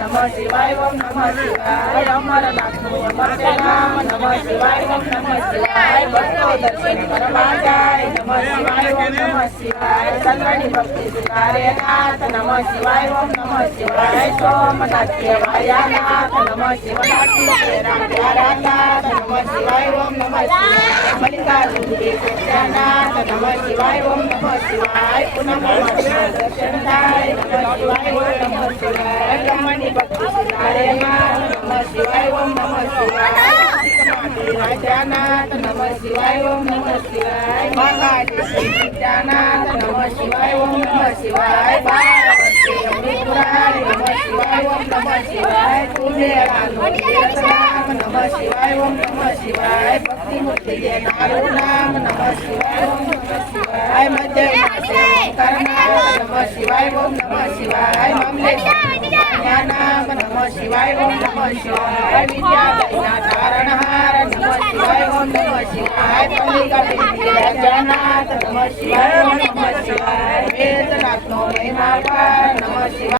नमः शिवाय ओम नमः शिवाय अमरनाथनु अमरते नाम नमः शिवाय ओम नमः शिवाय भक्तो दर्शन કરવા જાય नमः शिवाय ओम नमः शिवाय चंद्रनी भक्ति स्वीकारे नाथ नमः शिवाय ओम नमः शिवाय सोमनाथ केवाया नाथ नमः शिवाय नाथ नमः शिवाय ओम नमः शिवाय मल्लिकार्जुन नाथ नमः शिवाय ओम नमः शिवाय पुनः दर्शन थाय नमः शिवाय ओम नमः शिवाय ब्रह्मणी भक्ति स्वीकारे नाथ नमः शिवाय ओम नमः शिवाय राजानाथ नमः शिवाय ओम नमः शिवाय महाकाली नाथ नमः शिवाय ओम नमः शिवाय पार्वती अमृतपुरारी नमः शिवाय ओम नमः शिवाय नाम नमः शिवाय ओम नमः शिवाय भक्ति मूर्ति नारो नाम नमः शिवाय ओम नमः शिवाय मध्य नमः शिवाय ओम नमः शिवाय नाम नमः शिवाय ओम नमः शिवाय विद्या तारणहार नमः शिवाय ओम नमः शिवाय नाथ नमः शिवाय ओम नमः शिवाय वेदनाथ नो महिमाकार नमः शिवाय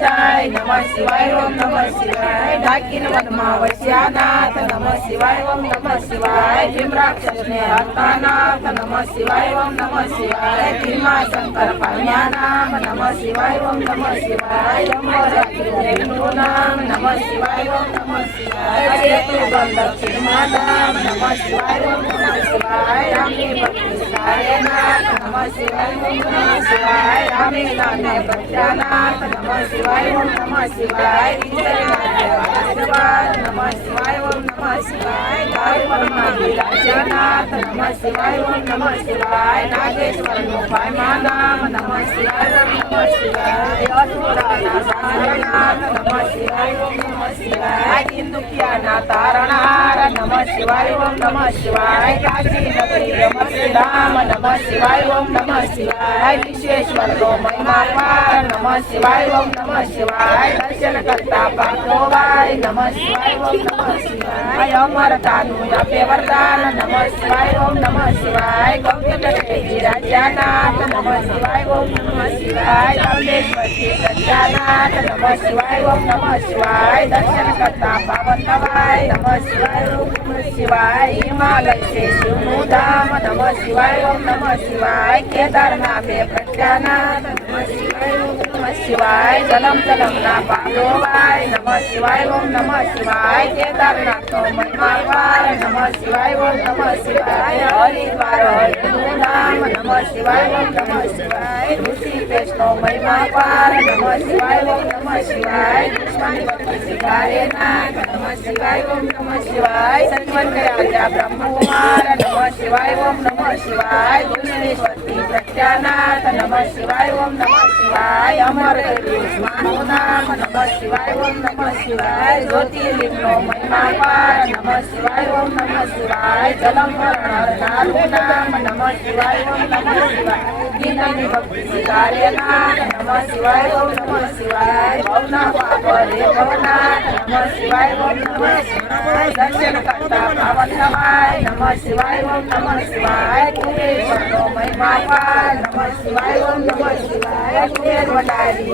जाय नमः शिवाय ओम नमः शिवाय डाकिन वनमा वश्यानाथ नमः शिवाय ओम नमः शिवाय भीमराक्षस ने हरतानाथ नमः शिवाय ओम नमः शिवाय भीमा शंकर पाण्यानाम नमः शिवाय ओम नमः शिवाय नाम नमः शिवाय ओम नमः शिवाय नाम नमः शिवाय ओम नमः शिवाय रामे भक्ति नाथ नमः शिवाय ओम नमः शिवाय रामे नामे प्रत्यानाथ नमः शिवाय ओम नमः शिवाय नमः शिवाय ओम नमः शिवाय राजनाथ नमः शिवाय ओम नमः शिवाय नागेश्वर नाम नमः शिवाय ओम नमः शिवाय नमः शिवाय ओम नमः शिवाय इंदुकिया तारणहार नमः शिवाय ओम नमः शिवाय काशी नगरी रमश्रीधाम नमः शिवाय ओम नमः शिवाय विश्वेश्वर महिमापार नमः शिवाय ओम नमः शिवाय दर्शन करता पाठोवाय नमः शिवाय ओम नमः शिवाय अमर तानु जपे वरदान नमः शिवाय ओम नमः शिवाय गौतमी राजानाथ नमः शिवाय ओम नमः शिवाय रामेश्वरी प्रजानाथ नमः शिवाय ओम नमः शिवाय दर्शन करता पावन नवाय नमः शिवाय ओम नमः शिवाय हिमालय से शिवनु धाम नमः शिवाय ओम नमः शिवाय केदारनाथ में प्रज्ञानाथ नमः शिवाय ओम नमः शिवाय जलम जलम ना पालोवाय नमः शिवाय ओम नमः शिवाय केदारनाथ तो महिमावार नमः शिवाय ओम नमः शिवाय हरिद्वार धाम नमः शिवाय ओम नमः शिवाय ऋषिकेश तो महिमावार नमः शिवाय ओम नमः शिवाय नमः शिवाय ओम नमः शिवाय संवन राजा ब्रह्मकुमार नमः शिवाय ओम नमः शिवाय दुष्णेश्वरी प्रत्यानाथ नमः शिवाय ओम नमः शिवाय अमर नाम नमः शिवाय ओम नमः शिवाय ज्योतिर्लिंग महिमापार नमः शिवाय ओम नमः शिवाय जलम नाम नमः शिवाय ओम नमः शिवाय गीतानी भक्ति सिद्धार्यनाथ नमः शिवाय ओम नमः शिवाय भवना पापरे भवनाथ नमः शिवाय ओम नमः शिवाय दर्शन करता पावन नवाय नमः शिवाय ओम नमः शिवाय कुबेश्वर महिमापार नमः शिवाय ओम नमः शिवाय कुबेर वडारी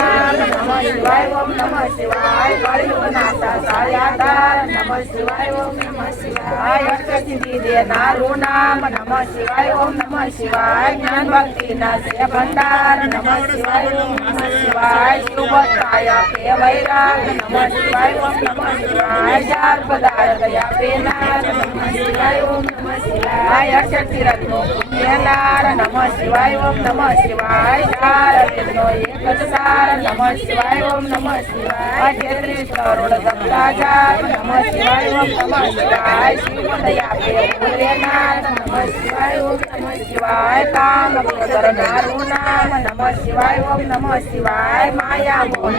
नाम नमः शिवाय ओम नमः शिवाय कलियुगनाथा सायादार नमः शिवाय ओम नमः शिवाय अष्टसिद्धि देनारु नाम नमः शिवाय ओम नमः शिवाय ज्ञान भक्ति नासे भंडार नमः शिवाय ओम नमः शिवाय सुभद्राय पे वैराग नमः शिवाय ओम नमः शिवाय चार पदार्थ या पेनार नमः शिवाय ओम नमः शिवाय अष्टि रत्नो पुण्यनार नमः शिवाय ओम नमः शिवाय चार वेदनो एक सार नमः शिवाय ओम नमः शिवाय 33 करोड़ गंगाजल नमः शिवाय ओम नमः शिवाय शिवदया पे भोलेनाथ नमः शिवाय ओम नमः शिवाय काम करनारु नाम नमः शिवाय ओम नमः शिवाय माया मोह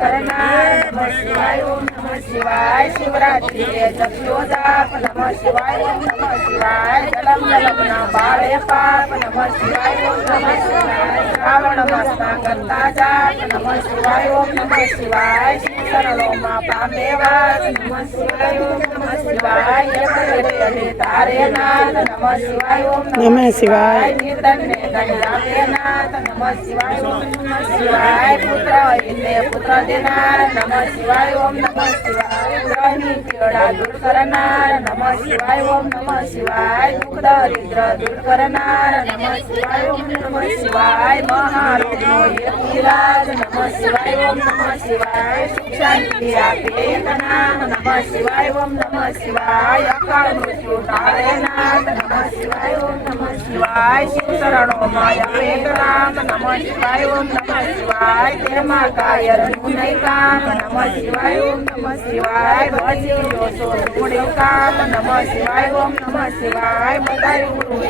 करनार नमः शिवाय ओम नमः शिवाय शिवरात्रि जपो जाप नमः शिवाय ओम नमः शिवाय जलम जलम ना बाळे पाप नमः शिवाय ओम नमः शिवाय श्रावण मासना करता जाप नमः शिवाय ओम नमः शिवाय शरणोमा पामेवास नमः शिवाय ओम नमः शिवाय यपरे तारे नाथ नमः शिवाय ओम नमः शिवाय कीर्तन में नाथ नमः शिवाय ओम नमः शिवाय पुत्र इन्हे पुत्र देनार नमः शिवाय ओम नमः शिवाय ग्रहणी पीड़ा दूर करनार नमः शिवाय ओम नमः शिवाय दुख दरिद्र दूर करनार नमः शिवाय ओम नमः शिवाय महारोगो एक इलाज नमः शिवाय ओम नमः शिवाय सुख शांति आपे एक नाम नमः शिवाय ओम नमः शिवाय अकाल मृत्यु टाळे नाथ नमः शिवाय ओम नमः शिवाय शिव शरणो माया एक राम नमः शिवाय ओम नमः शिवाय तेमा काय नहीं काम नमः शिवाय ओम नमः शिवाय भजी जो सोड़े काम नमः शिवाय ओम नमः शिवाय बताई गुरु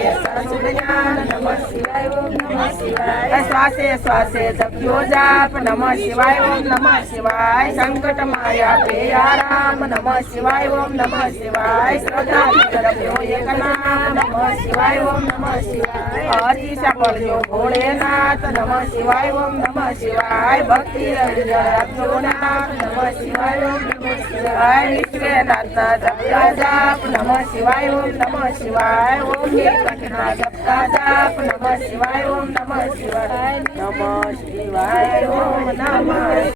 ज्ञान नमः शिवाय ओम नमः शिवाय श्वासे श्वासे जप्यो जाप नमः शिवाय ओम नमः शिवाय संकट माया पे आराम नमः शिवाय ओम नमः शिवाय श्रद्धा जप्यो एक नाम नमः शिवाय ओम नमः शिवाय अतिशा पड़ो भोलेनाथ नमः शिवाय ओम नमः शिवाय भक्ति नाथ नमः शिवाय ओम नमः शिवाय विश्वनाथ जपता जाप नमः शिवाय ओम नमः शिवाय ओम नीलकंठना जपता जाप नमः शिवाय ओम नमः शिवाय ओम नमः